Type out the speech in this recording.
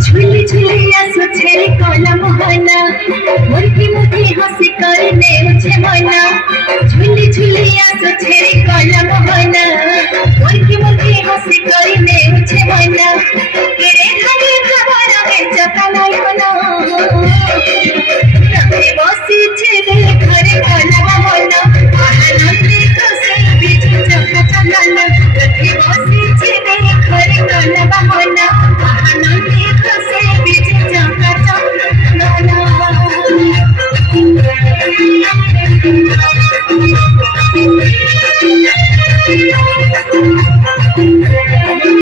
झूली झूली आंसू छेड़ी कोला मोहना मुर्गी मुर्गी हंसी करने मुझे मना झूली झूली आंसू छेड़ी कोला मोहना मुर्गी मुर्गी हंसी करने मुझे मना तेरे